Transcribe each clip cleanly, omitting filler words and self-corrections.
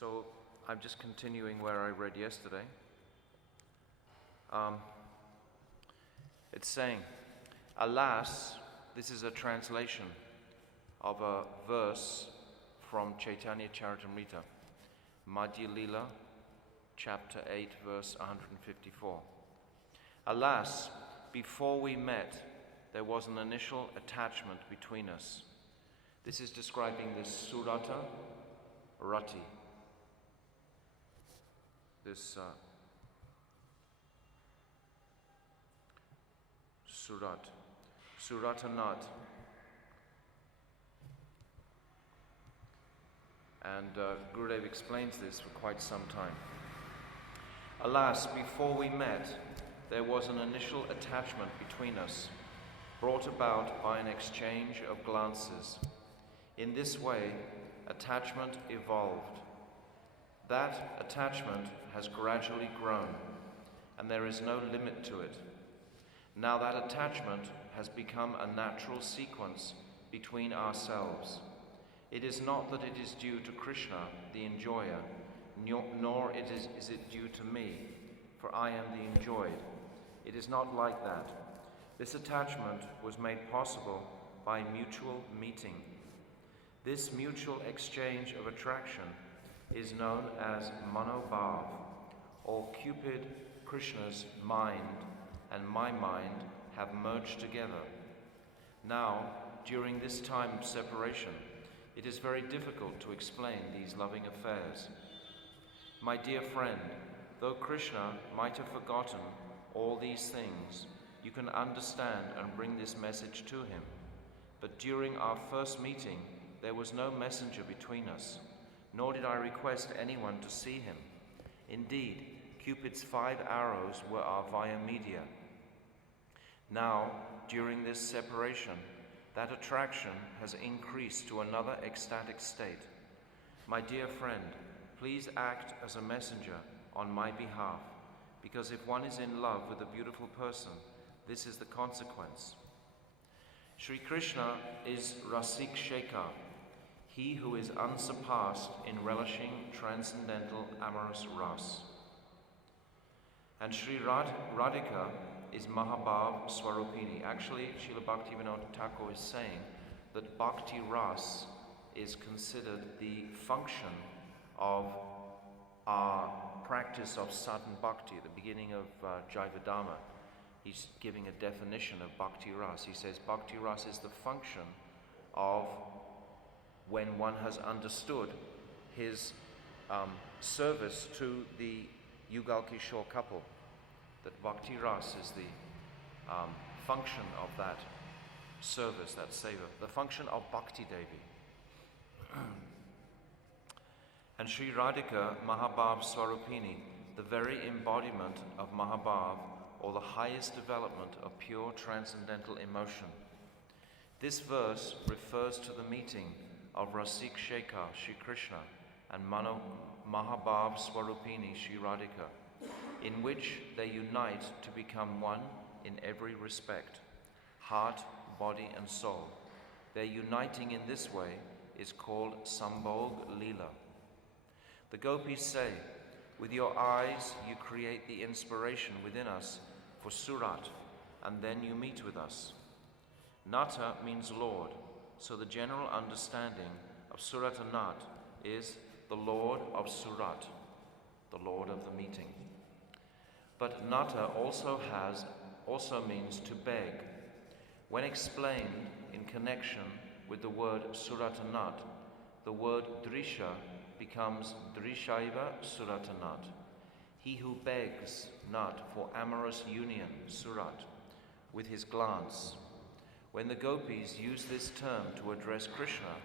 So I'm just continuing where I read yesterday. It's saying, alas, this is a translation of a verse from Chaitanya Charitamrita, Madhya Lila, chapter 8, verse 154. Alas, before we met, there was an initial attachment between us. This is describing this Surata Rati. This Suratanath. And Gurudev explains this for quite some time. Alas, before we met, there was an initial attachment between us, brought about by an exchange of glances. In this way, attachment evolved. That attachment has gradually grown, and there is no limit to it. Now that attachment has become a natural sequence between ourselves. It is not that it is due to Krishna, the enjoyer, nor is it due to me, for I am the enjoyed. It is not like that. This attachment was made possible by mutual meeting. This mutual exchange of attraction is known as Manobhav, or Cupid, Krishna's mind, and my mind have merged together. Now, during this time of separation, it is very difficult to explain these loving affairs. My dear friend, though Krishna might have forgotten all these things, you can understand and bring this message to him. But during our first meeting, there was no messenger between us, nor did I request anyone to see him. Indeed, Cupid's 5 arrows were our via media. Now, during this separation, that attraction has increased to another ecstatic state. My dear friend, please act as a messenger on my behalf, because if one is in love with a beautiful person, this is the consequence. Sri Krishna is Rasik Shekhar, he who is unsurpassed in relishing transcendental amorous ras. And Sri Radhika is Mahabhav Swarupini. Actually, Srila Bhativedanta Thakur is saying that Bhakti Ras is considered the function of our practice of sadhana bhakti, at the beginning of Jivadharma. He's giving a definition of Bhakti Ras. He says Bhakti Ras is the function of when one has understood his service to the Yugal Kishore couple. That Bhakti Ras is the function of that service, that seva, the function of Bhakti Devi. And Sri Radhika, Mahabhav Swarupini, the very embodiment of Mahabhav, or the highest development of pure transcendental emotion. This verse refers to the meeting of Rasik Shekhar, Sri Krishna, and Mahabhav Swarupini, Sri Radhika, in which they unite to become one in every respect, heart, body, and soul. Their uniting in this way is called Sambhog Leela. The gopis say, with your eyes you create the inspiration within us for Surat, and then you meet with us. Nata means Lord, so the general understanding of Suratanath is the Lord of Surat, the Lord of the meeting. But Nata also means to beg. When explained in connection with the word Suratanath, the word Drisha becomes Drishaiva Suratanath. He who begs Nat for amorous union, Surat, with his glance. When the gopis use this term to address Krishna,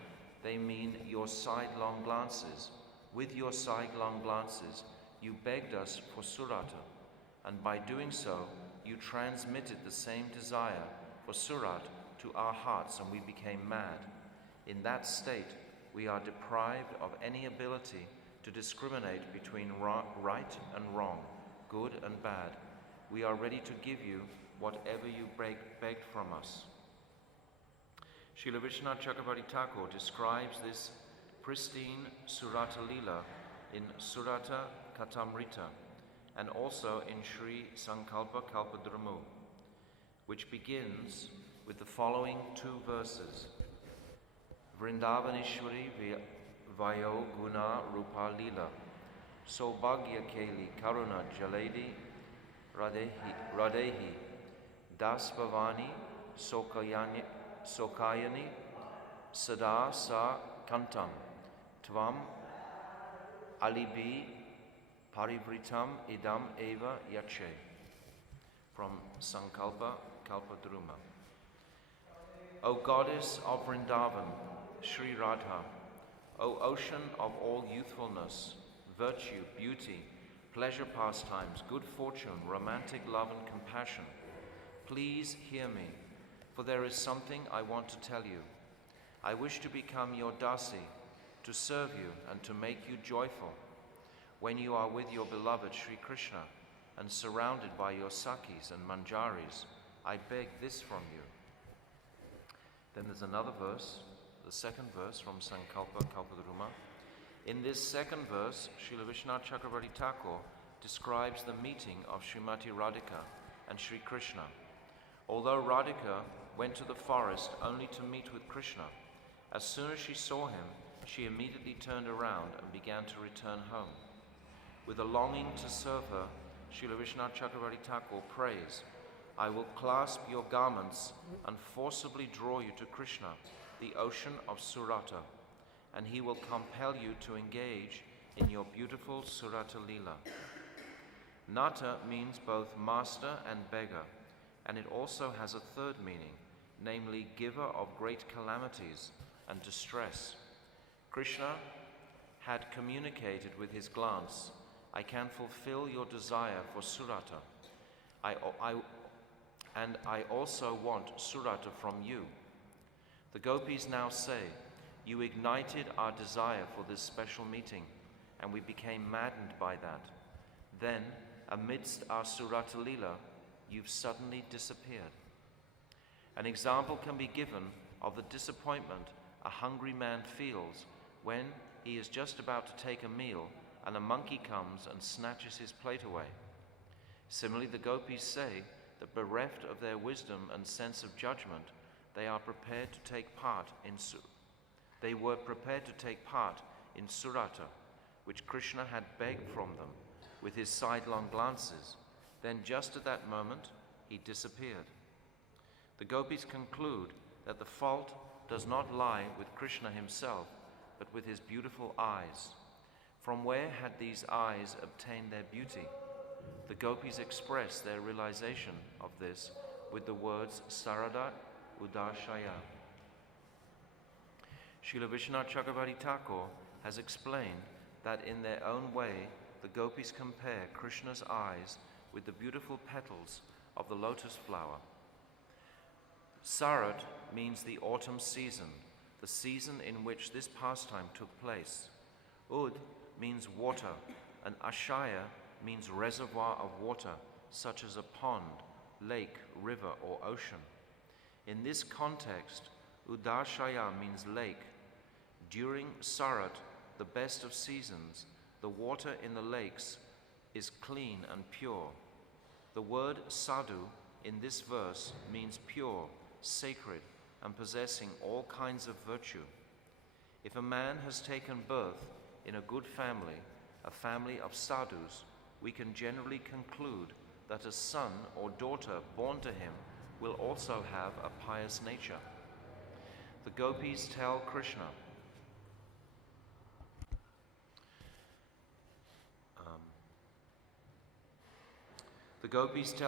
they mean your sidelong glances. With your sidelong glances, you begged us for Surata, and by doing so, you transmitted the same desire for Surat to our hearts, and we became mad. In that state, we are deprived of any ability to discriminate between right and wrong, good and bad. We are ready to give you whatever you begged from us. Srila Vishwanath Chakravarti Thakur describes this pristine Surata Leela in Surata Katamrita, and also in Sri Sankalpa Kalpadrumu, which begins with the following two verses. Vrindavanishwari Vayo Guna Rupa Lila, Sobhagya Keli Karuna Jaledi Radehi, Das Bhavani Sokayani Sada Sa Kantam, Tvam Alibi Parivritam Idam Eva Yache. From Sankalpa Kalpadruma. O Goddess of Vrindavan, Sri Radha, O ocean of all youthfulness, virtue, beauty, pleasure pastimes, good fortune, romantic love and compassion, please hear me, for there is something I want to tell you. I wish to become your dasi, to serve you and to make you joyful. When you are with your beloved Sri Krishna and surrounded by your Sakhis and Manjaris, I beg this from you. Then there's another verse, the second verse from Sankalpa Kalpadruma. In this second verse, Srila Vishwanath Chakravarti Thakur describes the meeting of Srimati Radhika and Sri Krishna. Although Radhika went to the forest only to meet with Krishna, as soon as she saw him, she immediately turned around and began to return home. With a longing to serve her, Srila Vishwanath Chakravarti Thakur prays, I will clasp your garments and forcibly draw you to Krishna, the ocean of Surata, and he will compel you to engage in your beautiful Surata Leela. Nata means both master and beggar, and it also has a third meaning, namely giver of great calamities and distress. Krishna had communicated with his glance, I can fulfill your desire for Surata. And I also want Surata from you. The gopis now say, you ignited our desire for this special meeting, and we became maddened by that. Then, amidst our Surata Leela, you've suddenly disappeared. An example can be given of the disappointment a hungry man feels when he is just about to take a meal and a monkey comes and snatches his plate away. Similarly, the gopis say that bereft of their wisdom and sense of judgment, they were prepared to take part in Surata, which Krishna had begged from them with his sidelong glances. Then just at that moment, he disappeared. The gopis conclude that the fault does not lie with Krishna himself, but with his beautiful eyes. From where had these eyes obtained their beauty? The gopis express their realization of this with the words Sarada Udashaya. Srila Vishwanath Chakravarti Thakur has explained that in their own way, the gopis compare Krishna's eyes with the beautiful petals of the lotus flower. Sarat means the autumn season, the season in which this pastime took place. Ud means water, and Ashaya means reservoir of water, such as a pond, lake, river, or ocean. In this context, Udashaya means lake. During Sarat, the best of seasons, the water in the lakes is clean and pure. The word sadhu in this verse means pure, sacred, and possessing all kinds of virtue. If a man has taken birth in a good family, a family of sadhus, we can generally conclude that a son or daughter born to him will also have a pious nature. The gopis tell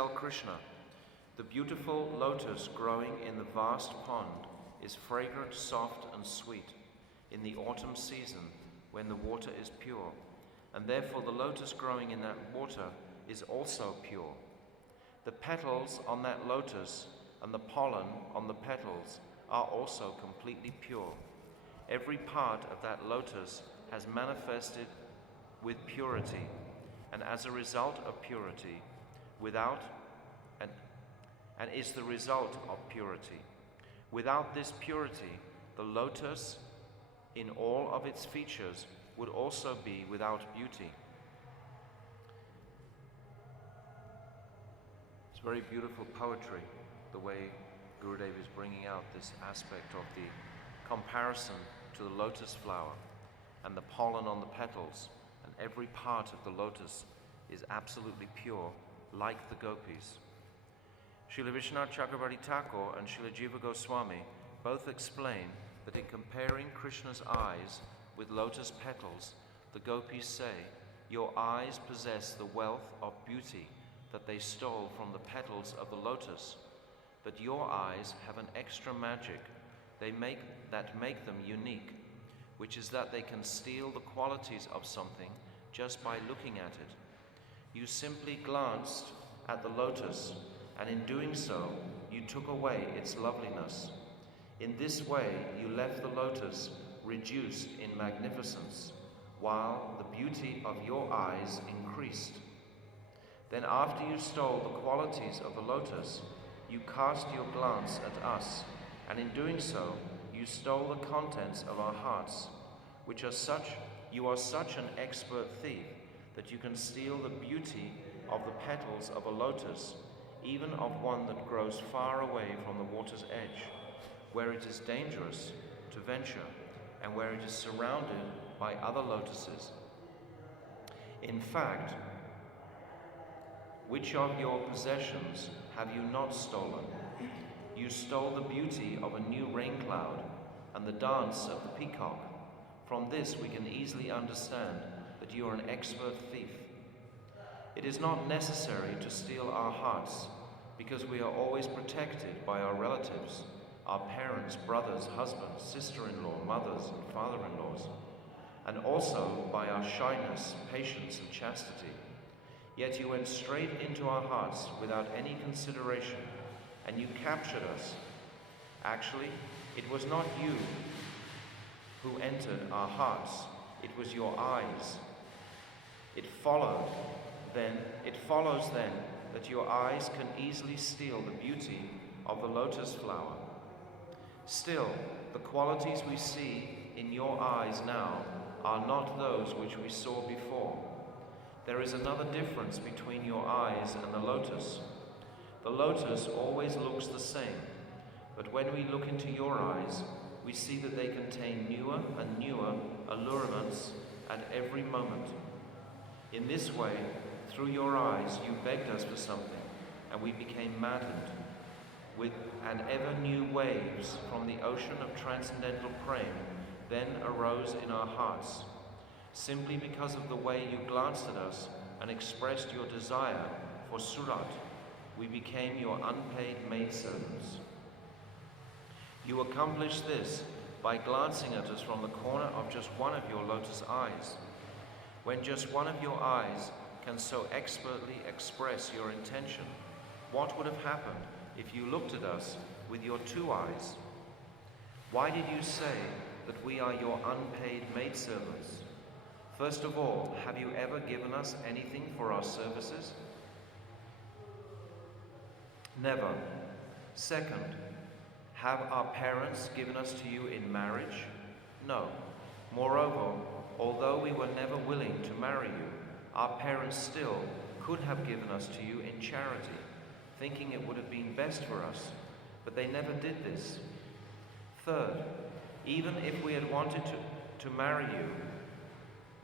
Krishna, the beautiful lotus growing in the vast pond is fragrant, soft, and sweet in the autumn season when the water is pure, and therefore the lotus growing in that water is also pure. The petals on that lotus and the pollen on the petals are also completely pure. Every part of that lotus has manifested with purity, and as a result of purity, and is the result of purity. Without this purity, the lotus, in all of its features, would also be without beauty. It's very beautiful poetry, the way Gurudev is bringing out this aspect of the comparison to the lotus flower and the pollen on the petals, and every part of the lotus is absolutely pure, like the gopis. Srila Vishwanath Chakravarti Thakur and Srila Jiva Goswami both explain that in comparing Krishna's eyes with lotus petals, the gopis say, "Your eyes possess the wealth of beauty that they stole from the petals of the lotus, but your eyes have an extra magic that make them unique, which is that they can steal the qualities of something just by looking at it. You simply glanced at the lotus, and in doing so, you took away its loveliness. In this way, you left the lotus reduced in magnificence, while the beauty of your eyes increased. Then after you stole the qualities of the lotus, you cast your glance at us, and in doing so, you stole the contents of our hearts, which are such, you are such an expert thief that you can steal the beauty of the petals of a lotus, even of one that grows far away from the water's edge, where it is dangerous to venture, and where it is surrounded by other lotuses. In fact, which of your possessions have you not stolen? You stole the beauty of a new rain cloud and the dance of the peacock. From this we can easily understand that you are an expert thief. It is not necessary to steal our hearts, because we are always protected by our relatives, our parents, brothers, husbands, sister-in-law, mothers, and father-in-laws, and also by our shyness, patience, and chastity. Yet you went straight into our hearts without any consideration, and you captured us. Actually, it was not you who entered our hearts, it was your eyes. It follows then that your eyes can easily steal the beauty of the lotus flower. Still, the qualities we see in your eyes now are not those which we saw before. There is another difference between your eyes and the lotus. The lotus always looks the same, but when we look into your eyes, we see that they contain newer and newer allurements at every moment. In this way, through your eyes, you begged us for something, and we became maddened, and ever new waves from the ocean of transcendental prema then arose in our hearts. Simply because of the way you glanced at us and expressed your desire for Surat, we became your unpaid maidservants. You accomplished this by glancing at us from the corner of just one of your lotus eyes. When just one of your eyes can so expertly express your intention, what would have happened if you looked at us with your two eyes? Why did you say that we are your unpaid maidservants? First of all, have you ever given us anything for our services? Never. Second, have our parents given us to you in marriage? No. Moreover, although we were never willing to marry you, our parents still could have given us to you in charity, thinking it would have been best for us, but they never did this. Third, even if we had wanted to marry you,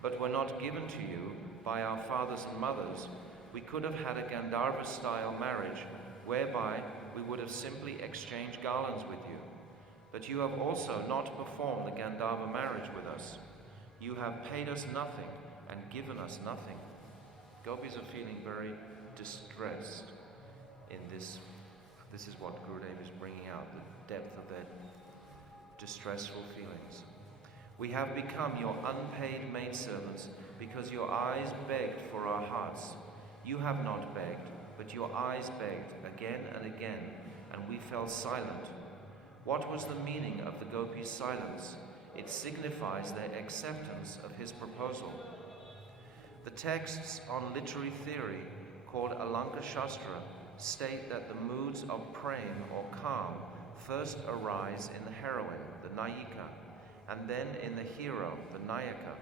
but were not given to you by our fathers and mothers, we could have had a Gandharva-style marriage, whereby we would have simply exchanged garlands with you. But you have also not performed the Gandharva marriage with us. You have paid us nothing and given us nothing. Gopis are feeling very distressed in this. This is what Gurudev is bringing out, the depth of their distressful feelings. We have become your unpaid maidservants because your eyes begged for our hearts. You have not begged, but your eyes begged again and again, and we fell silent. What was the meaning of the gopis' silence? It signifies their acceptance of his proposal. The texts on literary theory, called Alanka Shastra, state that the moods of prema or calm first arise in the heroine, the Nayika, and then in the hero, the Nayaka.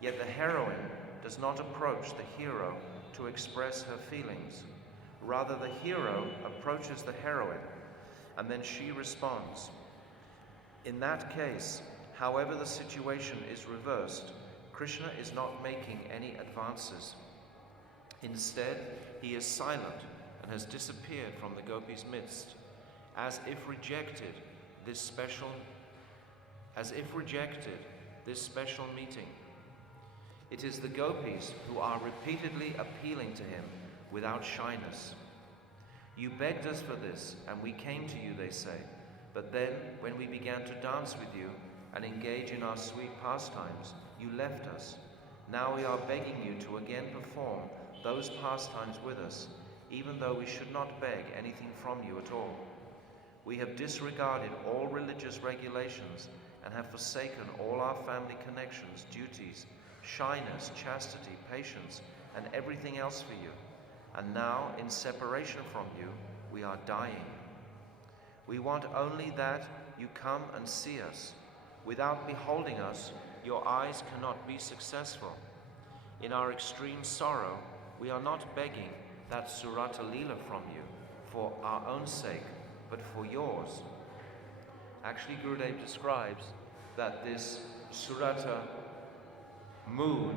Yet the heroine does not approach the hero to express her feelings. Rather, the hero approaches the heroine, and then she responds. In that case, however the situation is reversed, Krishna is not making any advances. Instead, he is silent and has disappeared from the gopis' midst, as if rejected this special meeting. It is the gopis who are repeatedly appealing to him without shyness. You begged us for this, and we came to you, they say. But then, when we began to dance with you and engage in our sweet pastimes, you left us. Now we are begging you to again perform those pastimes with us, even though we should not beg anything from you at all. We have disregarded all religious regulations and have forsaken all our family connections, duties, shyness, chastity, patience, and everything else for you. And now, in separation from you, we are dying. We want only that you come and see us. Without beholding us, your eyes cannot be successful. In our extreme sorrow, we are not begging that Surata Leela from you for our own sake, but for yours. Actually, Gurudev describes that this Surata mood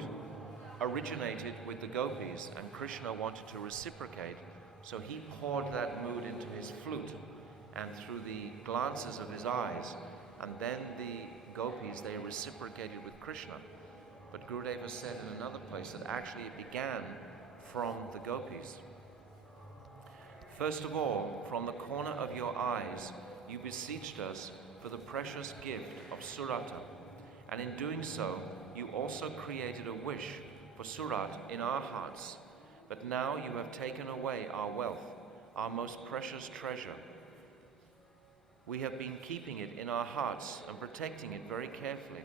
originated with the gopis, and Krishna wanted to reciprocate, so he poured that mood into his flute and through the glances of his eyes, and then the gopis, they reciprocated with Krishna. But Gurudev has said in another place that actually it began from the gopis. First of all, from the corner of your eyes, you beseeched us for the precious gift of Surata, and in doing so, you also created a wish for Surat in our hearts. But now you have taken away our wealth, our most precious treasure. We have been keeping it in our hearts and protecting it very carefully,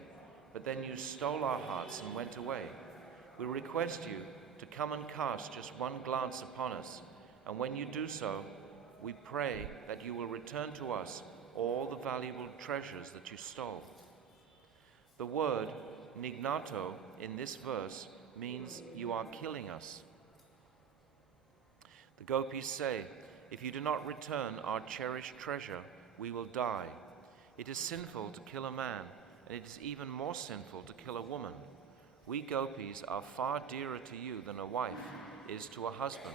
but then you stole our hearts and went away. We request you to come and cast just one glance upon us, and when you do so, we pray that you will return to us all the valuable treasures that you stole. The word nignato in this verse means you are killing us. The gopis say, if you do not return our cherished treasure, we will die. It is sinful to kill a man, and it is even more sinful to kill a woman. We gopis are far dearer to you than a wife is to a husband.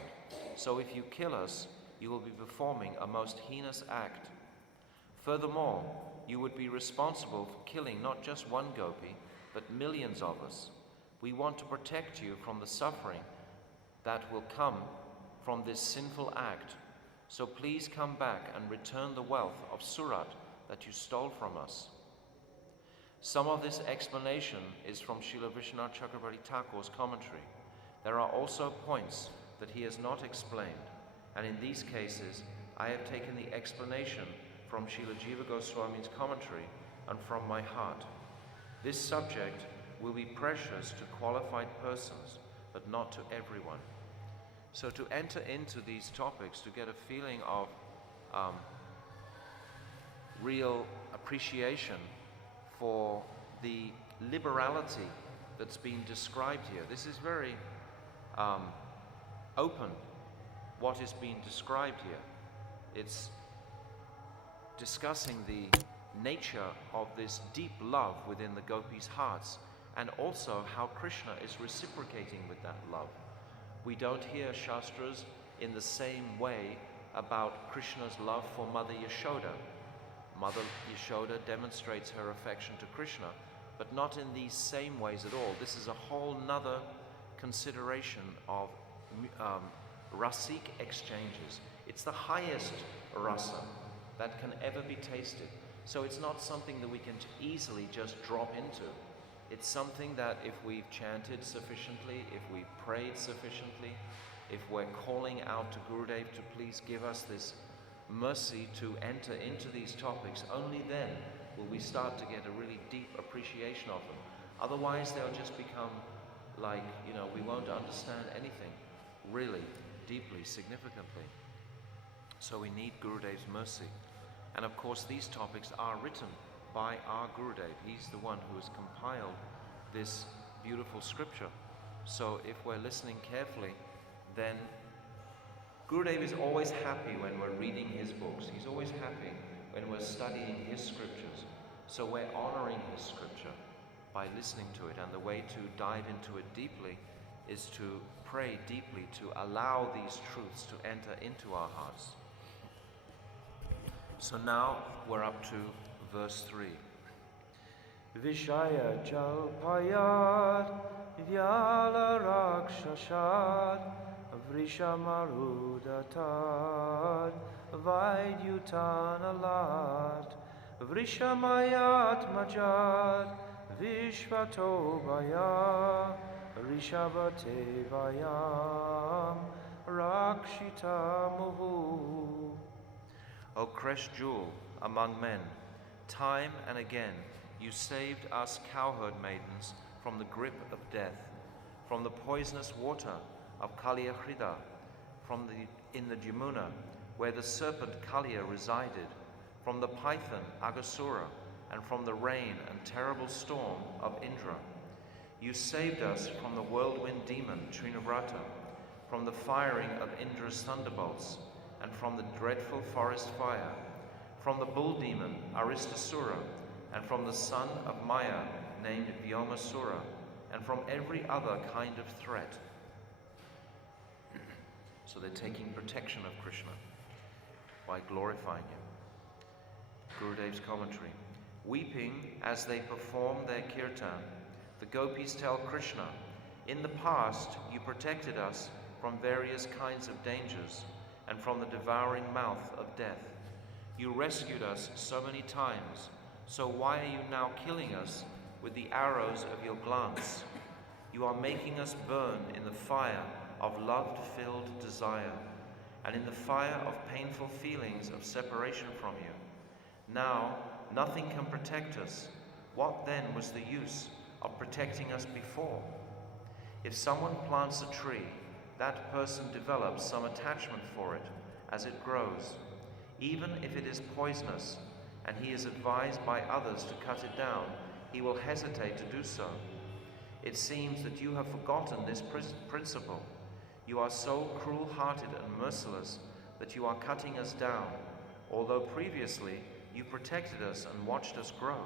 So if you kill us, you will be performing a most heinous act. Furthermore, you would be responsible for killing not just one gopi, but millions of us. We want to protect you from the suffering that will come from this sinful act. So please come back and return the wealth of Surat that you stole from us. Some of this explanation is from Srila Vishwanath Chakravarti Thakur's commentary. There are also points that he has not explained, and in these cases I have taken the explanation from Srila Jiva Goswami's commentary and from my heart. This subject will be precious to qualified persons, but not to everyone. So to enter into these topics, to get a feeling of real appreciation for the liberality that's been described here. This is very open, what is being described here. It's discussing the nature of this deep love within the gopis' hearts, and also how Krishna is reciprocating with that love. We don't hear Shastras in the same way about Krishna's love for Mother Yashoda. Mother Yashoda demonstrates her affection to Krishna, but not in these same ways at all. This is a whole nother consideration of rasic exchanges. It's the highest rasa that can ever be tasted. So it's not something that we can easily just drop into. It's something that if we've chanted sufficiently, if we've prayed sufficiently, if we're calling out to Gurudev to please give us this mercy to enter into these topics, only then will we start to get a really deep appreciation of them. Otherwise they'll just become like, we won't understand anything really deeply, significantly. So we need Gurudev's mercy. And of course these topics are written by our Gurudev. He's the one who has compiled this beautiful scripture. So if we're listening carefully, then Gurudev is always happy when we're reading his books. He's always happy when we're studying his scriptures. So we're honoring his scripture by listening to it. And the way to dive into it deeply is to pray deeply, to allow these truths to enter into our hearts. So now we're up to verse 3. Vishaya jalpayad vyala rakshashad vrishamarudhatad vaidyutanalat vrishamayat majad vishvatobhaya rishabhatevayam rakshita muhu. O crest jewel among men, time and again you saved us cowherd maidens from the grip of death, from the poisonous water of Kaliyahrida, in the Jamuna, where the serpent Kaliya resided, from the python Aghasura, and from the rain and terrible storm of Indra. You saved us from the whirlwind demon Trinavrata, from the firing of Indra's thunderbolts, and from the dreadful forest fire, from the bull demon Aristasura, and from the son of Maya named Vyomasura, and from every other kind of threat. So they're taking protection of Krishna by glorifying him. Gurudev's commentary. Weeping as they perform their kirtan, the gopis tell Krishna, in the past you protected us from various kinds of dangers and from the devouring mouth of death. You rescued us so many times, so why are you now killing us with the arrows of your glance? You are making us burn in the fire of love-filled desire, and in the fire of painful feelings of separation from you. Now, nothing can protect us. What then was the use of protecting us before? If someone plants a tree, that person develops some attachment for it as it grows, even if it is poisonous, and he is advised by others to cut it down, he will hesitate to do so. It seems that you have forgotten this principle. You are so cruel-hearted and merciless that you are cutting us down, although previously you protected us and watched us grow.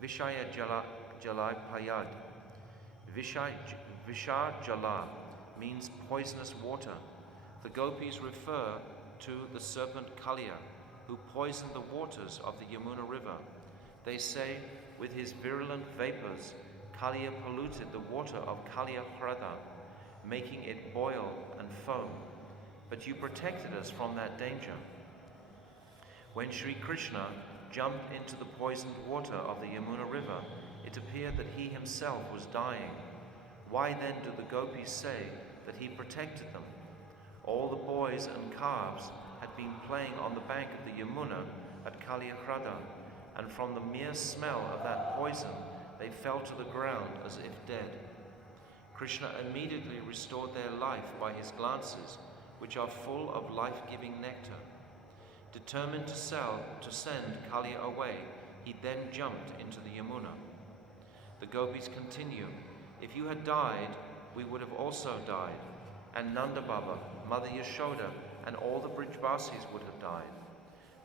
Vishaya Jalai Payad. Visha Jala means poisonous water. The gopis refer to the serpent Kaliya, who poisoned the waters of the Yamuna river. They say, with his virulent vapors, Kaliya polluted the water of Kaliyahrada, making it boil and foam. But you protected us from that danger. When Sri Krishna jumped into the poisoned water of the Yamuna river, it appeared that he himself was dying. Why then do the gopis say that he protected them? All the boys and calves had been playing on the bank of the Yamuna at Kaliyahrada, and from the mere smell of that poison they fell to the ground as if dead. Krishna immediately restored their life by his glances, which are full of life-giving nectar. Determined to send Kaliya away, he then jumped into the Yamuna. The gopis continue, if you had died, we would have also died, and Nanda Baba, Mother Yashoda, and all the Brijvasis would have died.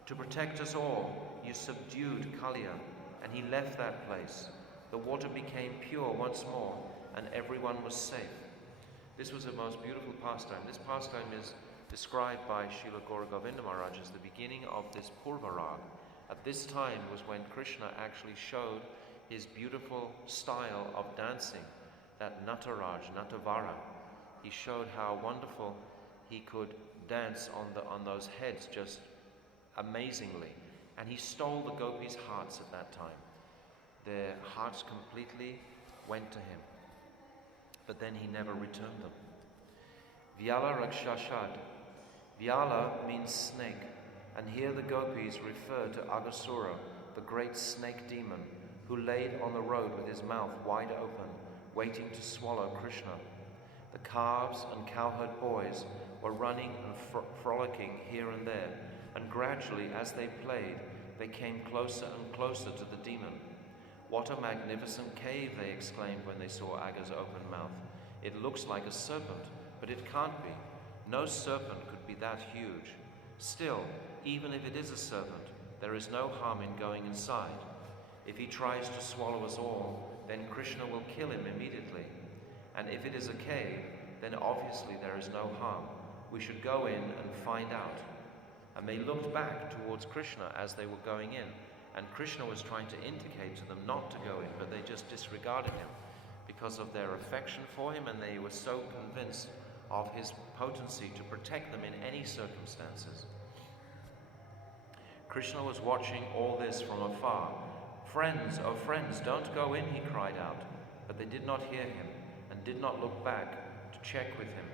To protect us all, you subdued Kaliya, and he left that place. The water became pure once more, and everyone was safe. This was a most beautiful pastime. This pastime is described by Srila Gaura Govinda Maharaj as the beginning of this Purvarag. At this time was when Krishna actually showed his beautiful style of dancing, that Nataraj, Natavara. He showed how wonderful he could dance on those heads just amazingly. And he stole the gopis' hearts at that time. Their hearts completely went to him. But then he never returned them. Vyala Rakshashad. Vyala means snake, and here the gopis refer to Aghasura, the great snake demon, who laid on the road with his mouth wide open, waiting to swallow Krishna. The calves and cowherd boys were running and frolicking here and there, and gradually, as they played, they came closer and closer to the demon. "What a magnificent cave," they exclaimed when they saw Aga's open mouth. "It looks like a serpent, but it can't be. No serpent could be that huge. Still, even if it is a serpent, there is no harm in going inside. If he tries to swallow us all, then Krishna will kill him immediately. And if it is a cave, then obviously there is no harm. We should go in and find out." And they looked back towards Krishna as they were going in, and Krishna was trying to indicate to them not to go in, but they just disregarded him because of their affection for him, and they were so convinced of his potency to protect them in any circumstances. Krishna was watching all this from afar. "Friends, oh friends, don't go in," he cried out. But they did not hear him and did not look back to check with him.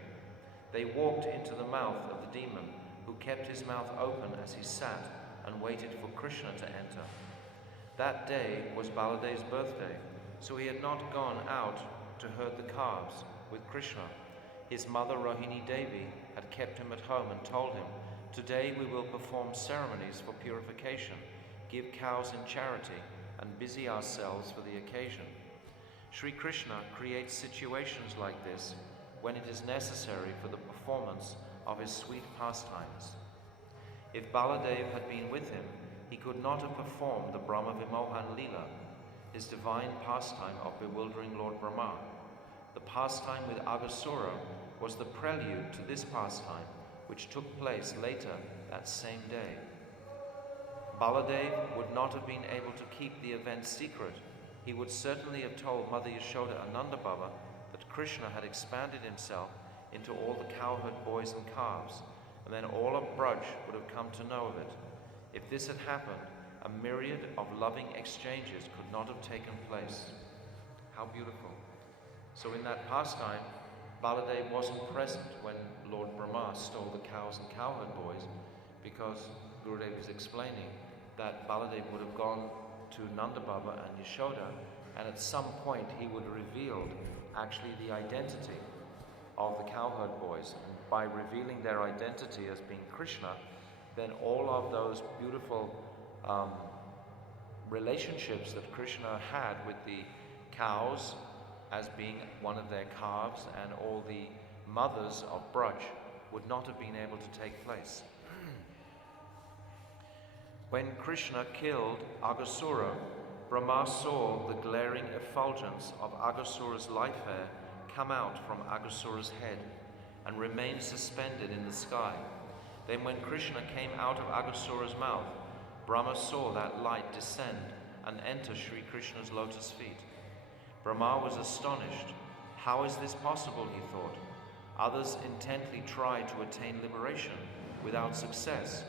They walked into the mouth of the demon, who kept his mouth open as he sat and waited for Krishna to enter. That day was Baladev's birthday, so he had not gone out to herd the calves with Krishna. His mother Rohini Devi had kept him at home and told him, "Today we will perform ceremonies for purification, give cows in charity, and busy ourselves for the occasion." Sri Krishna creates situations like this when it is necessary for the performance of his sweet pastimes. If Baladev had been with him, he could not have performed the Brahma Vimohan Leela, his divine pastime of bewildering Lord Brahma. The pastime with Aghasura was the prelude to this pastime, which took place later that same day. Baladev would not have been able to keep the event secret. He would certainly have told Mother Yashoda and Nanda Baba that Krishna had expanded himself into all the cowherd boys and calves, and then all of Braj would have come to know of it. If this had happened, a myriad of loving exchanges could not have taken place. How beautiful. So in that pastime, Baladev wasn't present when Lord Brahma stole the cows and cowherd boys, because Gurudev is explaining that Baladev would have gone to Nanda Baba and Yashoda, and at some point he would have revealed actually the identity of the cowherd boys. And by revealing their identity as being Krishna, then all of those beautiful relationships that Krishna had with the cows as being one of their calves and all the mothers of Braj would not have been able to take place. When Krishna killed Aghasura, Brahma saw the glaring effulgence of Aghasura's life hair come out from Aghasura's head and remain suspended in the sky. Then when Krishna came out of Aghasura's mouth, Brahma saw that light descend and enter Sri Krishna's lotus feet. Brahma was astonished. How is this possible, he thought. Others intently tried to attain liberation without success,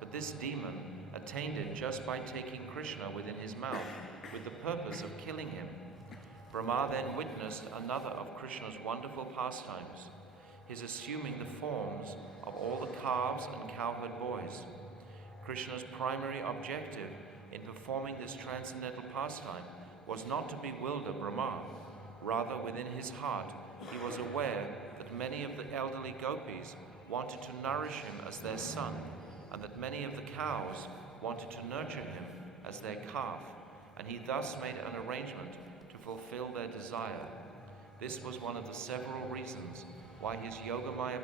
but this demon attained it just by taking Krishna within his mouth with the purpose of killing him. Brahma then witnessed another of Krishna's wonderful pastimes, his assuming the forms of all the calves and cowherd boys. Krishna's primary objective in performing this transcendental pastime was not to bewilder Brahma. Rather, within his heart, he was aware that many of the elderly gopis wanted to nourish him as their son, and that many of the cows wanted to nurture him as their calf, and he thus made an arrangement to fulfill their desire. This was one of the several reasons why his Yogamaya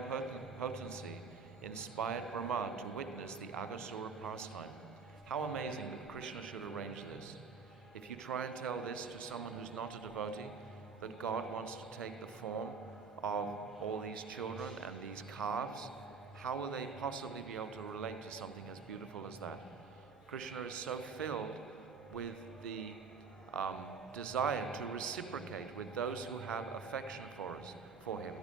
potency inspired Brahma to witness the Aghasura pastime. How amazing that Krishna should arrange this. If you try and tell this to someone who's not a devotee, that God wants to take the form of all these children and these calves, how will they possibly be able to relate to something as beautiful as that? Krishna is so filled with the desire to reciprocate with those who have affection for him.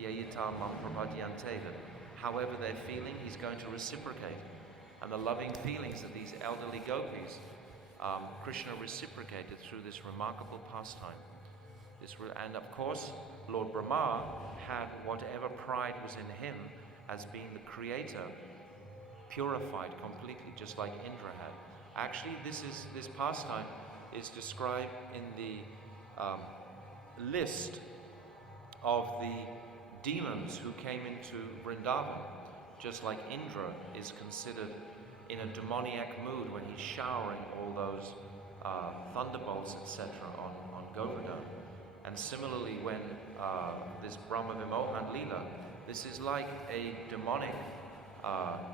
Yayita mam prapadyante, that however they're feeling, he's going to reciprocate. And the loving feelings of these elderly gopis, Krishna reciprocated through this remarkable pastime. And of course, Lord Brahma had whatever pride was in him as being the creator, purified completely, just like Indra had. Actually, this pastime is described in the list of the demons who came into Vrindavan, just like Indra is considered in a demoniac mood when he's showering all those thunderbolts, etc. on Govardhan. And similarly, when this Brahma Vimohan Leela, this is like a demonic,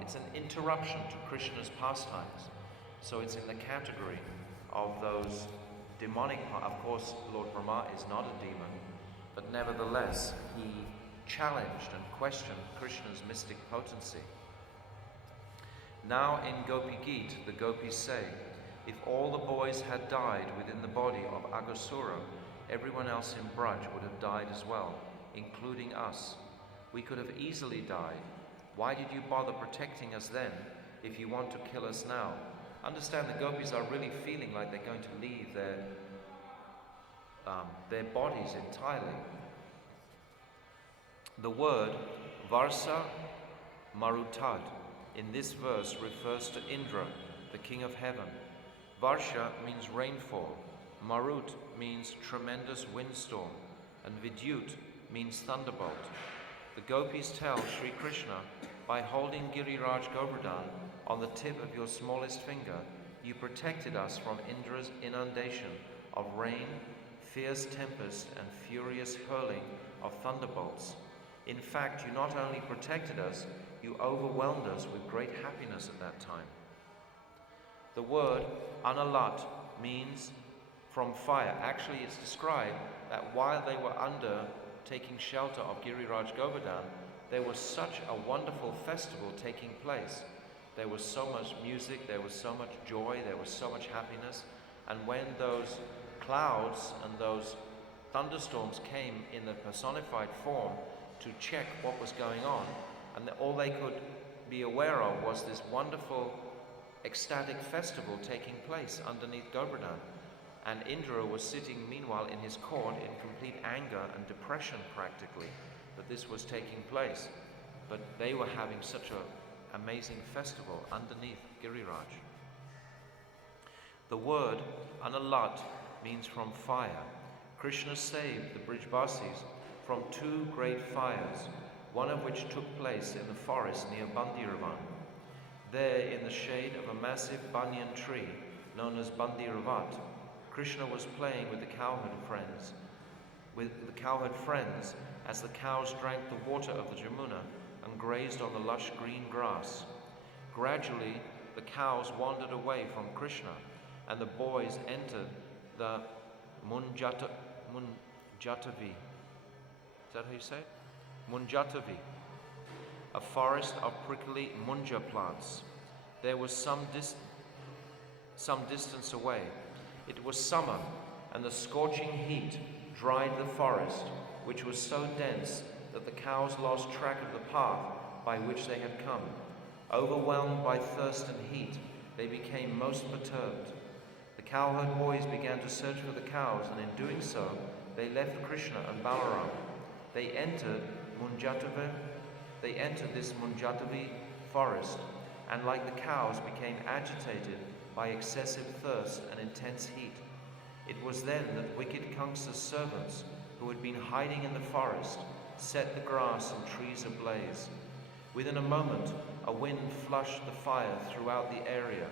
it's an interruption to Krishna's pastimes. So it's in the category of those demonic, of course Lord Brahma is not a demon, but nevertheless he challenged and questioned Krishna's mystic potency. Now in Gopi-gita, the gopis say, if all the boys had died within the body of Aghasura, everyone else in Braj would have died as well, including us. We could have easily died. Why did you bother protecting us then, if you want to kill us now? Understand, the gopis are really feeling like they're going to leave their bodies entirely. The word Varsa Marutad in this verse refers to Indra, the king of heaven. Varsha means rainfall, Marut means tremendous windstorm, and Vidyut means thunderbolt. The gopis tell Sri Krishna, by holding Giriraj Govardhan on the tip of your smallest finger, you protected us from Indra's inundation of rain, fierce tempest, and furious hurling of thunderbolts. In fact, you not only protected us, you overwhelmed us with great happiness at that time. The word Analat means from fire. Actually, it's described that while they were taking shelter of Giriraj Govardhan, there was such a wonderful festival taking place. There was so much music, there was so much joy, there was so much happiness. And when those clouds and those thunderstorms came in the personified form to check what was going on, and all they could be aware of was this wonderful ecstatic festival taking place underneath Govardhan. And Indra was sitting meanwhile in his court in complete anger and depression practically that this was taking place. But they were having such an amazing festival underneath Giriraj. The word Analat means from fire. Krishna saved the Brijbasis from two great fires, one of which took place in the forest near Bhavan. There, in the shade of a massive banyan tree known as Bandiravat, Krishna was playing with the cowherd friends, as the cows drank the water of the Jamuna and grazed on the lush green grass. Gradually, the cows wandered away from Krishna, and the boys entered the Munjatavi. Is that how you say it? Munjatavi, a forest of prickly munja plants. There was some distance away. It was summer, and the scorching heat dried the forest, which was so dense that the cows lost track of the path by which they had come. Overwhelmed by thirst and heat, they became most perturbed. The cowherd boys began to search for the cows, and in doing so, they left Krishna and Balaram. They entered this Munjatavi forest, and like the cows became agitated by excessive thirst and intense heat. It was then that wicked Kamsa's servants, who had been hiding in the forest, set the grass and trees ablaze. Within a moment, a wind flushed the fire throughout the area,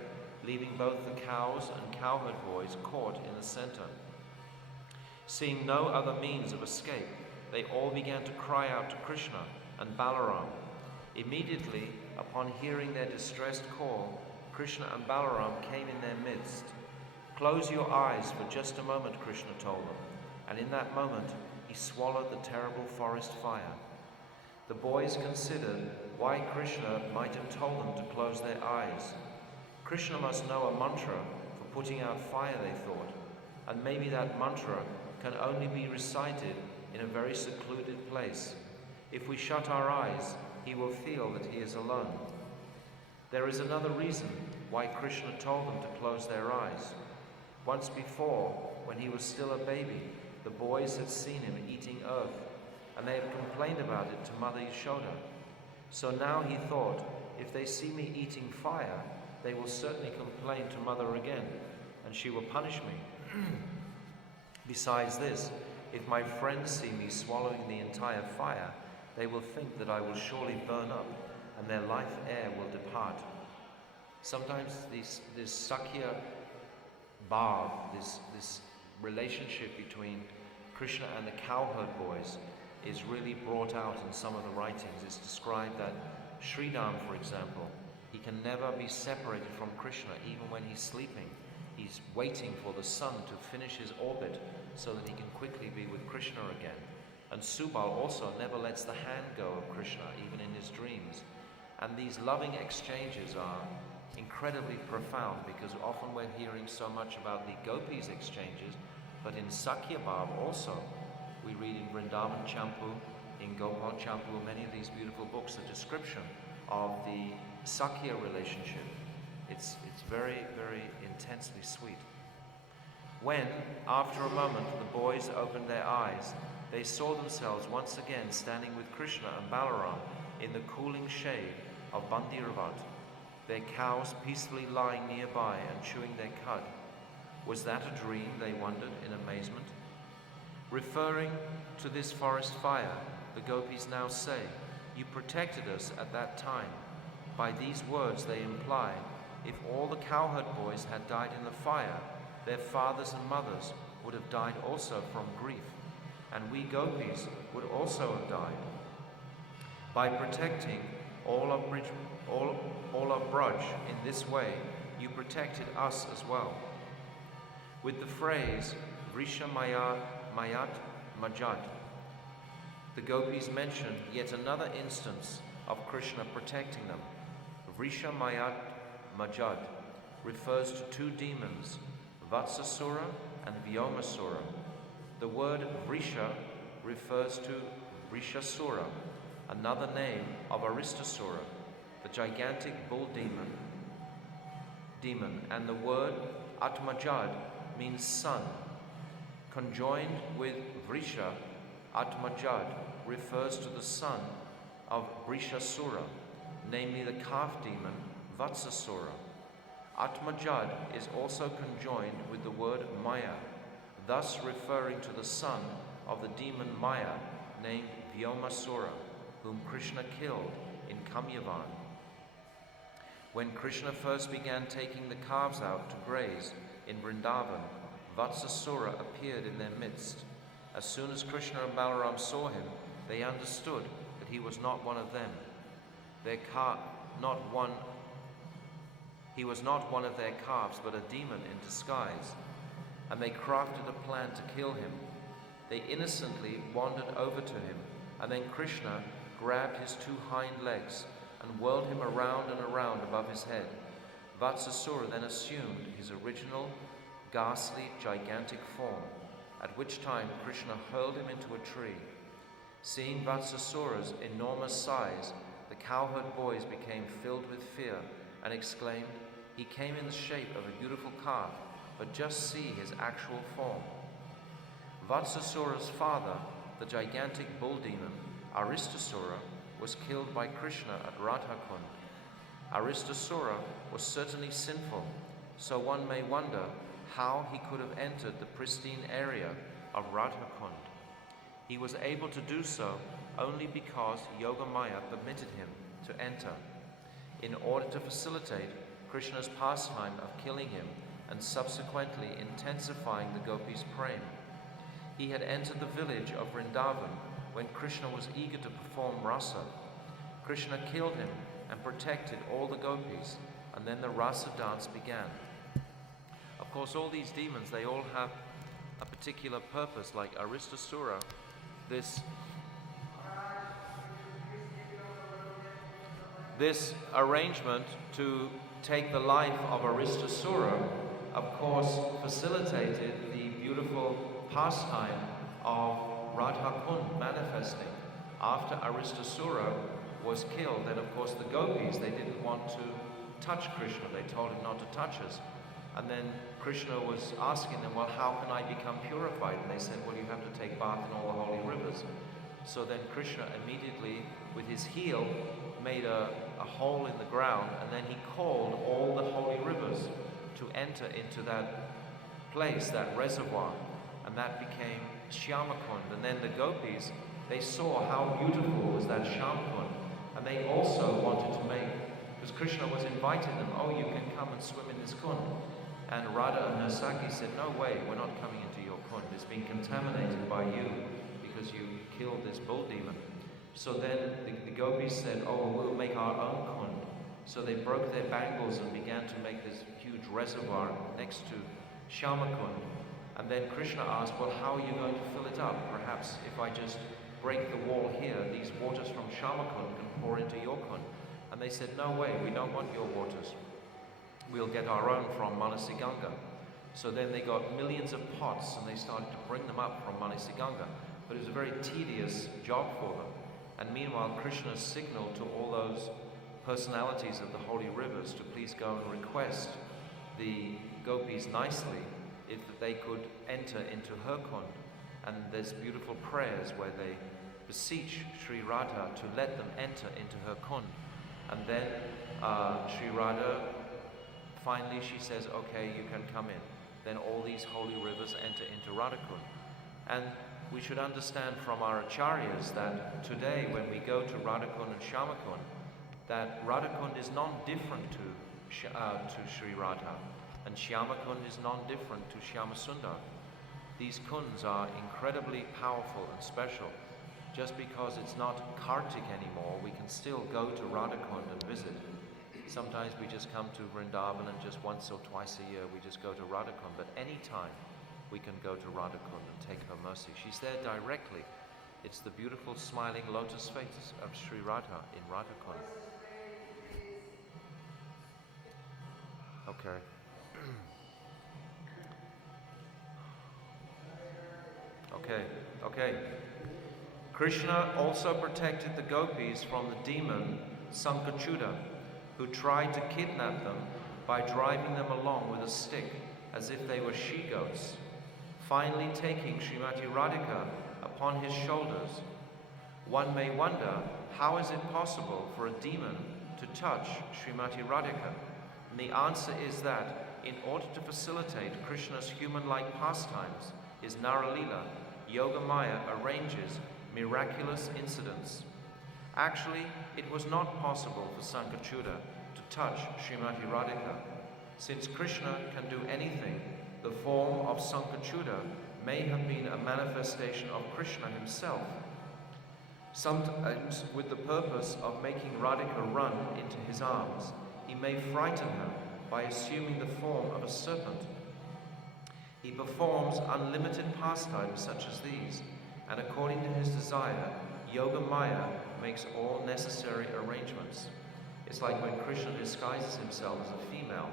leaving both the cows and cowherd boys caught in the center. Seeing no other means of escape, they all began to cry out to Krishna and Balaram. Immediately, upon hearing their distressed call, Krishna and Balaram came in their midst. "Close your eyes for just a moment," Krishna told them, and in that moment he swallowed the terrible forest fire. The boys considered why Krishna might have told them to close their eyes. Krishna must know a mantra for putting out fire, they thought, and maybe that mantra can only be recited in a very secluded place. If we shut our eyes, he will feel that he is alone. There is another reason why Krishna told them to close their eyes. Once before, when he was still a baby, the boys had seen him eating earth, and they had complained about it to Mother Yashoda. So now he thought, if they see me eating fire, they will certainly complain to Mother again, and she will punish me. Besides this, if my friends see me swallowing the entire fire, they will think that I will surely burn up, and their life air will depart. Sometimes this Sakya bhav, this relationship between Krishna and the cowherd boys is really brought out in some of the writings. It's described that Sridam, for example, he can never be separated from Krishna even when he's sleeping. He's waiting for the sun to finish his orbit so that he can quickly be with Krishna again. And Subal also never lets the hand go of Krishna, even in his dreams. And these loving exchanges are incredibly profound, because often we're hearing so much about the gopis' exchanges, but in Sakya Bhav also, we read in Vrindavan Champu, in Gopal Champu, many of these beautiful books, the description of the Sakya relationship. It's very, very intensely sweet. When, after a moment, the boys opened their eyes, they saw themselves once again standing with Krishna and Balaram in the cooling shade of Bandiravat, their cows peacefully lying nearby and chewing their cud. Was that a dream, they wondered in amazement? Referring to this forest fire, the gopis now say, "You protected us at that time." By these words they imply, if all the cowherd boys had died in the fire, their fathers and mothers would have died also from grief, and we gopis would also have died. By protecting all of Braj in this way, you protected us as well. With the phrase Vrisha Mayat Majad, the gopis mention yet another instance of Krishna protecting them. Vrisha Mayat Majad refers to two demons, Vatsasura and Vyomasura. The word Vrisha refers to Vrishasura, another name of Aristasura, the gigantic bull demon, and the word Atmajad means son. Conjoined with Vrisha, Atmajad refers to the son of Vrishasura, namely the calf demon Vatsasura. Atmajad is also conjoined with the word Maya, thus referring to the son of the demon Maya, named Vyomasura, whom Krishna killed in Kamyavan. When Krishna first began taking the calves out to graze in Vrindavan, Vatsasura appeared in their midst. As soon as Krishna and Balaram saw him, they understood that he was not one of them. He was not one of their calves, but a demon in disguise, and they crafted a plan to kill him. They innocently wandered over to him, and then Krishna grabbed his two hind legs and whirled him around and around above his head. Vatsasura then assumed his original, ghastly, gigantic form, at which time Krishna hurled him into a tree. Seeing Vatsasura's enormous size, the cowherd boys became filled with fear and exclaimed, "He came in the shape of a beautiful calf, but just see his actual form." Vatsasura's father, the gigantic bull demon, Aristasura, was killed by Krishna at Radhakund. Aristasura was certainly sinful, so one may wonder how he could have entered the pristine area of Radhakund. He was able to do so only because Yogamaya permitted him to enter, in order to facilitate Krishna's pastime of killing him and subsequently intensifying the gopis' prema. He had entered the village of Vrindavan when Krishna was eager to perform rasa. Krishna killed him and protected all the gopis, and then the rasa dance began. Of course, all these demons, they all have a particular purpose, like Aristasura, this arrangement to take the life of Aristasura, of course, facilitated the beautiful pastime of Radhakund manifesting. After Aristasura was killed, then of course the gopis, they didn't want to touch Krishna. They told him not to touch us. And then Krishna was asking them, well, how can I become purified? And they said, well, you have to take bath in all the holy rivers. So then Krishna immediately, with his heel, made a hole in the ground, and then he called all the holy rivers to enter into that place, that reservoir, and that became Shyamakund. And then the gopis, they saw how beautiful was that Shyamakund, and they also wanted to make, because Krishna was inviting them, oh, you can come and swim in this kund. And Radha and her Saki said, no way, we're not coming into your kund. It's been contaminated by you because you killed this bull demon. So then the gopis said, oh, we'll make our own kund. So they broke their bangles and began to make this huge reservoir next to Shyamakund. And then Krishna asked, well, how are you going to fill it up? Perhaps if I just break the wall here, these waters from Shyamakund can pour into your kund. And they said, no way, we don't want your waters. We'll get our own from Manasiganga. So then they got millions of pots and they started to bring them up from Manasiganga. But it was a very tedious job for them. And meanwhile, Krishna signaled to all those personalities of the holy rivers to please go and request the gopis nicely if they could enter into her kund. And there's beautiful prayers where they beseech Sri Radha to let them enter into her kund. And then Sri Radha, finally she says, okay, you can come in. Then all these holy rivers enter into Radhakund. And we should understand from our acharyas that today when we go to Radhakund and Shyamakund, that Radhakund is non-different to Sri Radha, and Shyamakund is non-different to Shyamasundar. These kunds are incredibly powerful and special. Just because it's not Kartik anymore, we can still go to Radhakund and visit. Sometimes we just come to Vrindavan and just once or twice a year we just go to Radhakund, but any time we can go to Radhakund and take her mercy. She's there directly. It's the beautiful smiling lotus face of Sri Radha in Radhakund. Okay. Okay. Krishna also protected the gopis from the demon Sankachuda, who tried to kidnap them by driving them along with a stick as if they were she-goats, finally taking Srimati Radhika upon his shoulders. One may wonder, how is it possible for a demon to touch Srimati Radhika? And the answer is that in order to facilitate Krishna's human-like pastimes, his Naralila, Yogamaya arranges miraculous incidents. Actually, it was not possible for Sankachuda to touch Srimati Radhika. Since Krishna can do anything, the form of Sankachuda may have been a manifestation of Krishna himself, sometimes with the purpose of making Radhika run into his arms. He may frighten her by assuming the form of a serpent. He performs unlimited pastimes such as these, and according to his desire, Yogamaya makes all necessary arrangements. It's like when Krishna disguises himself as a female,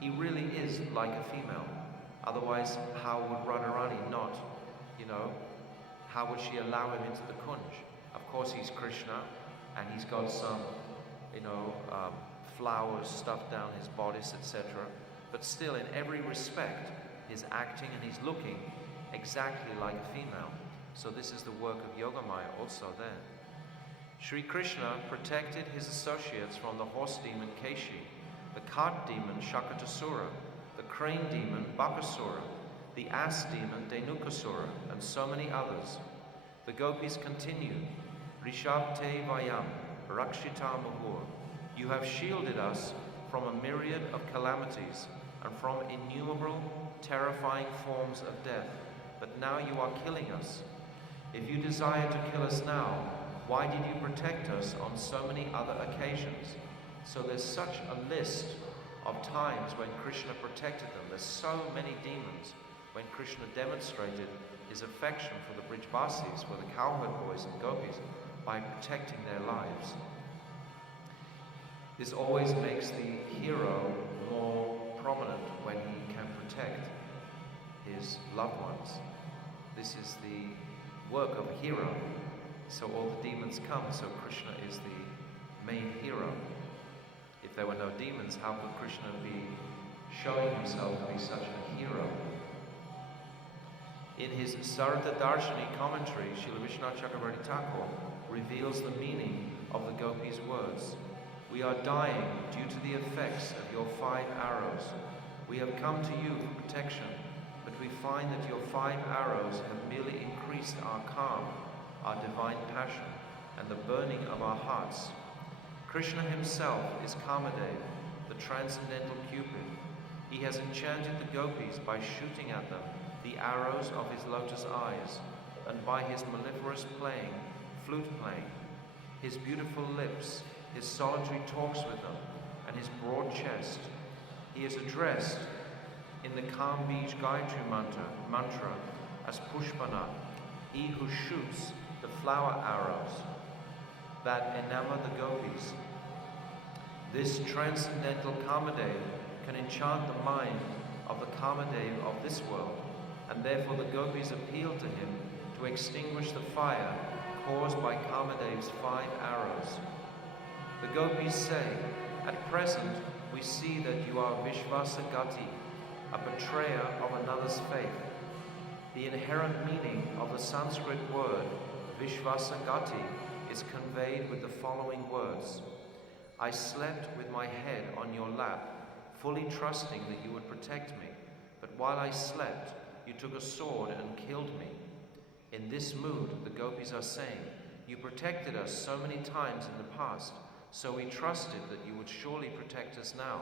he really is like a female. Otherwise, how would Radharani not, how would she allow him into the kunj? Of course he's Krishna, and he's got some, flowers stuffed down his bodice, etc. But still, in every respect, he's acting and he's looking exactly like a female. So this is the work of Yogamaya also there. Sri Krishna protected his associates from the horse demon Keshi, the cart demon Shakatasura, the crane demon Bakasura, the ass demon Dhenukasura, and so many others. The gopis continued, Rishabte Vayam, Rakshita Muhur. You have shielded us from a myriad of calamities and from innumerable terrifying forms of death, but now you are killing us. If you desire to kill us now, why did you protect us on so many other occasions? So there's such a list of times when Krishna protected them. There's so many demons when Krishna demonstrated his affection for the Brijbasis, for the cowherd boys and gopis, by protecting their lives. This always makes the hero more prominent when he can protect his loved ones. This is the work of a hero. So all the demons come, so Krishna is the main hero. If there were no demons, how could Krishna be showing himself to be such a hero? In his Sarita Darshini commentary, Srila Vishwanath Chakravarti Thakur reveals the meaning of the gopis' words. We are dying due to the effects of your 5 arrows. We have come to you for protection, but we find that your 5 arrows have merely increased our calm, our divine passion, and the burning of our hearts. Krishna himself is Kamadev, the transcendental Cupid. He has enchanted the gopis by shooting at them the arrows of his lotus eyes, and by his mellifluous playing, flute playing, his beautiful lips, his solitary talks with them, and his broad chest. He is addressed in the Kambij Gayatri mantra as Pushpana, he who shoots the flower arrows that enamor the gopis. This transcendental Kamadev can enchant the mind of the Kamadev of this world, and therefore the gopis appeal to him to extinguish the fire caused by Kamadev's 5 arrows. The gopis say, "At present we see that you are Vishvasagati, a betrayer of another's faith." The inherent meaning of the Sanskrit word Vishvasagati is conveyed with the following words: "I slept with my head on your lap, fully trusting that you would protect me, but while I slept, you took a sword and killed me." In this mood, the gopis are saying, "You protected us so many times in the past, so we trusted that you would surely protect us now.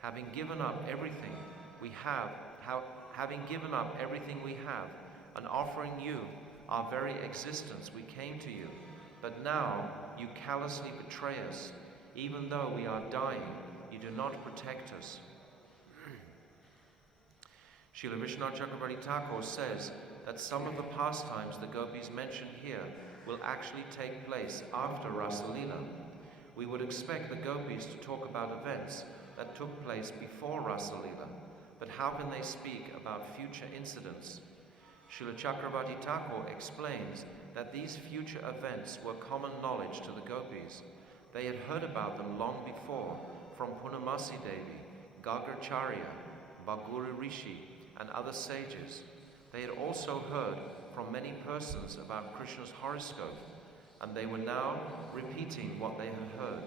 Having given up everything we have, and offering you our very existence, we came to you. But now you callously betray us. Even though we are dying, you do not protect us." Srila Vishnu Chakravarti Thakur says that some of the pastimes the gopis mentioned here will actually take place after Rasa Leela. We would expect the gopis to talk about events that took place before Rasa Leela, but how can they speak about future incidents? Srila Chakravarti Thakur explains that these future events were common knowledge to the gopis. They had heard about them long before from Purnamasi Devi, Gagracharya, Bhaguru Rishi, and other sages. They had also heard from many persons about Krishna's horoscope, and they were now repeating what they had heard.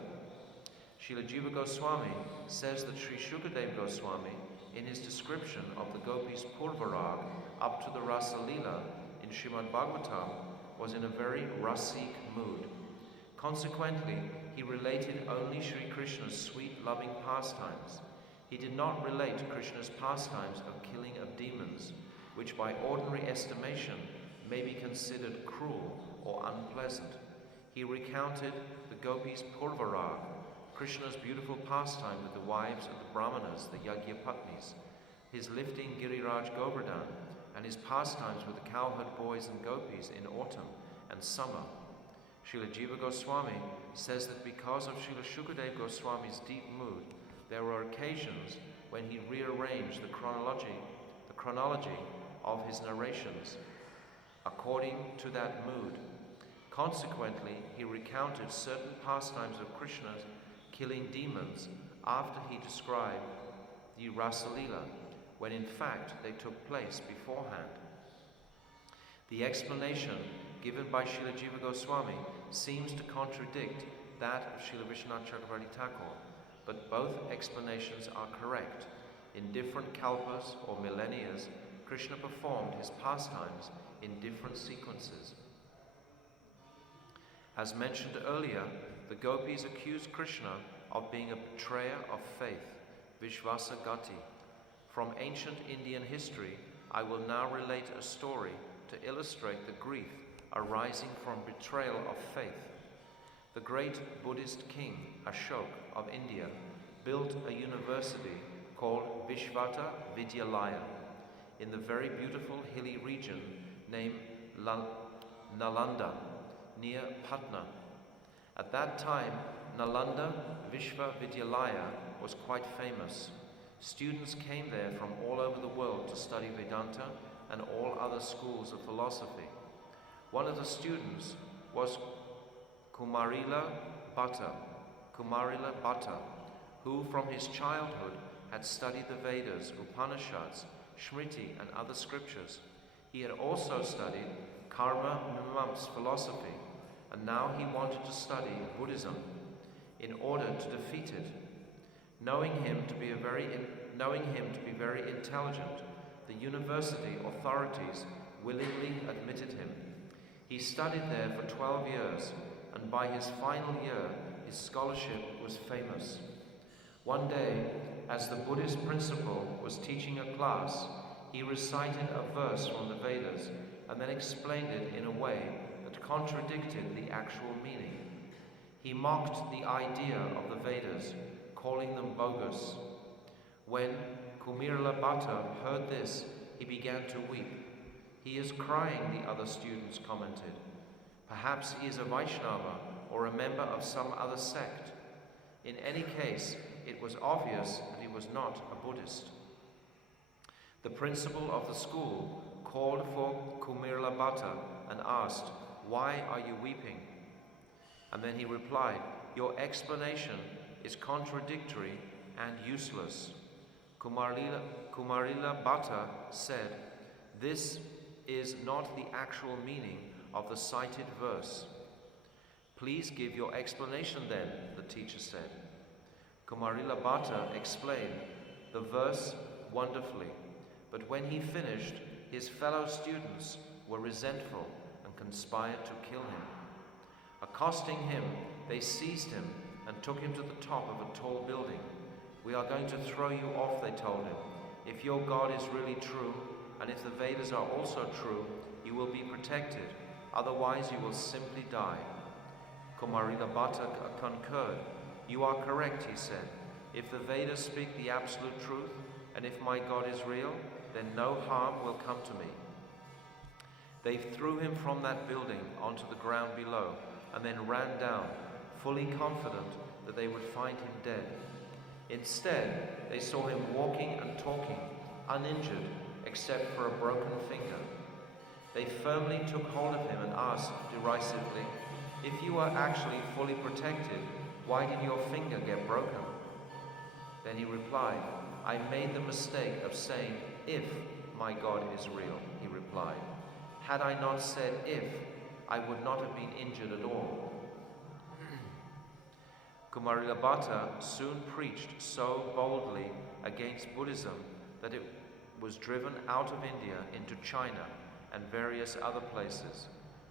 Srila Jiva Goswami says that Sri Shukadev Goswami, in his description of the gopis' Purvarag up to the Rasa Leela in Srimad Bhagavatam, was in a very rasic mood. Consequently, he related only Sri Krishna's sweet, loving pastimes. He did not relate Krishna's pastimes of killing of demons, which by ordinary estimation may be considered cruel or unpleasant. He recounted the gopis' Purvarag, Krishna's beautiful pastime with the wives of the Brahmanas, the Yagyapatnis, his lifting Giriraj Govardhan, and his pastimes with the cowherd boys and gopis in autumn and summer. Srila Jiva Goswami says that because of Srila Shukadev Goswami's deep mood, there were occasions when he rearranged the chronology of his narrations according to that mood. Consequently, he recounted certain pastimes of Krishna's killing demons after he described the Rasa Leela, when in fact they took place beforehand. The explanation given by Srila Jiva Goswami seems to contradict that of Srila Vishwanath Chakravarti Thakur, but both explanations are correct. In different kalpas or millennias, Krishna performed his pastimes in different sequences. As mentioned earlier, the gopis accused Krishna of being a betrayer of faith, Vishvasagati. From ancient Indian history, I will now relate a story to illustrate the grief arising from betrayal of faith. The great Buddhist king Ashoka of India built a university called Vishvata Vidyalaya in the very beautiful hilly region named Nalanda, near Patna. At that time, Nalanda Vishva Vidyalaya was quite famous. Students came there from all over the world to study Vedanta and all other schools of philosophy. One of the students was Kumarila Bhatta, who from his childhood had studied the Vedas, Upanishads, Smriti and other scriptures. He had also studied Karma Mimamsa philosophy, and now he wanted to study Buddhism in order to defeat it. Knowing him to be very intelligent, the university authorities willingly admitted him. He studied there for 12 years, and by his final year, his scholarship was famous. One day, as the Buddhist principal was teaching a class, he recited a verse from the Vedas and then explained it in a way that contradicted the actual meaning. He mocked the idea of the Vedas, calling them bogus. When Kumirla Bhatta heard this, he began to weep. "He is crying," the other students commented. "Perhaps he is a Vaishnava or a member of some other sect." In any case, it was obvious that he was not a Buddhist. The principal of the school called for Kumirla Bhatta and asked, "Why are you weeping?" And then he replied, "Your explanation is contradictory and useless." Kumarila Bhatta said, "This is not the actual meaning of the cited verse." "Please give your explanation then," the teacher said. Kumarila Bhatta explained the verse wonderfully, but when he finished, his fellow students were resentful and conspired to kill him. Accosting him, they seized him and took him to the top of a tall building. "We are going to throw you off," they told him. "If your God is really true, and if the Vedas are also true, you will be protected. Otherwise, you will simply die." Kumarila Bhatta concurred. "You are correct," he said. "If the Vedas speak the absolute truth, and if my God is real, then no harm will come to me." They threw him from that building onto the ground below, and then ran down, fully confident that they would find him dead. Instead, they saw him walking and talking, uninjured except for a broken finger. They firmly took hold of him and asked derisively, "If you are actually fully protected, why did your finger get broken?" Then he replied, "I made the mistake of saying, 'If my God is real,'" he replied. "Had I not said 'if,' I would not have been injured at all." Kumarila Bhatta soon preached so boldly against Buddhism that it was driven out of India into China and various other places.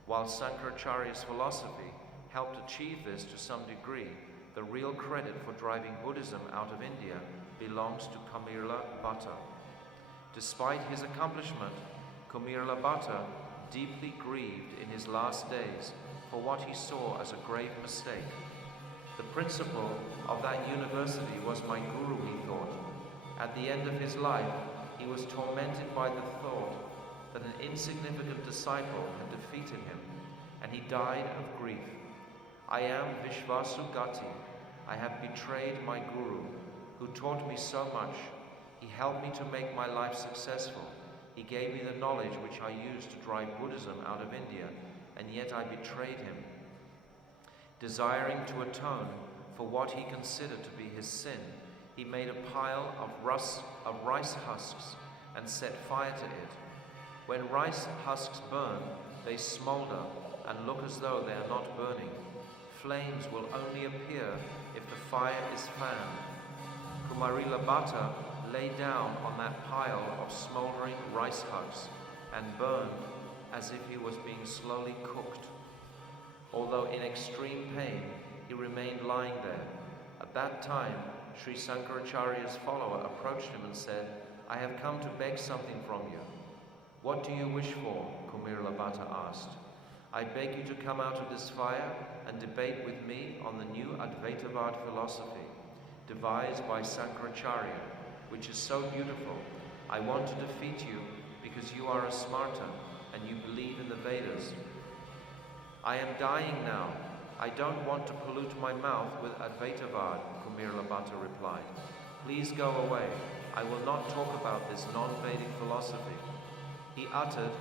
While Sankaracharya's philosophy helped achieve this to some degree, the real credit for driving Buddhism out of India belongs to Kumirla Bhatta. Despite his accomplishment, Kumirla Bhatta deeply grieved in his last days for what he saw as a grave mistake. The principal of that university was my guru, he thought. At the end of his life, he was tormented by the thought that an insignificant disciple had defeated him, and he died of grief. "I am Vishvasugati. I have betrayed my guru, who taught me so much. He helped me to make my life successful. He gave me the knowledge which I used to drive Buddhism out of India, and yet I betrayed him." Desiring to atone for what he considered to be his sin, he made a pile of rice husks and set fire to it. When rice husks burn, they smolder and look as though they are not burning. Flames will only appear if the fire is fanned. Kumarila Bhatta lay down on that pile of smoldering rice husks and burned as if he was being slowly cooked. Although in extreme pain, he remained lying there. At that time, Sri Sankaracharya's follower approached him and said, "I have come to beg something from you." "What do you wish for?" Kumirla Bhatta asked. "I beg you to come out of this fire and debate with me on the new Advaitavad philosophy, devised by Sankaracharya, which is so beautiful. I want to defeat you because you are a Smarta and you believe in the Vedas." "I am dying now. I don't want to pollute my mouth with Advaitavad," Kumirla Bhatta replied. "Please go away. I will not talk about this non-Vedic philosophy," he uttered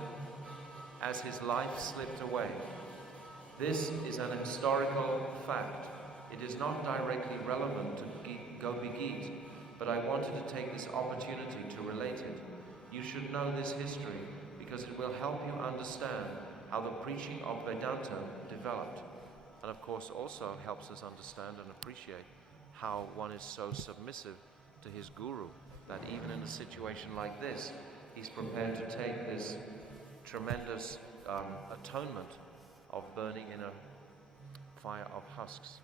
as his life slipped away. This is an historical fact. It is not directly relevant to Gopi-gita, but I wanted to take this opportunity to relate it. You should know this history because it will help you understand how the preaching of Vedanta developed. And of course also helps us understand and appreciate how one is so submissive to his guru, that even in a situation like this, he's prepared to take this tremendous atonement of burning in a fire of husks.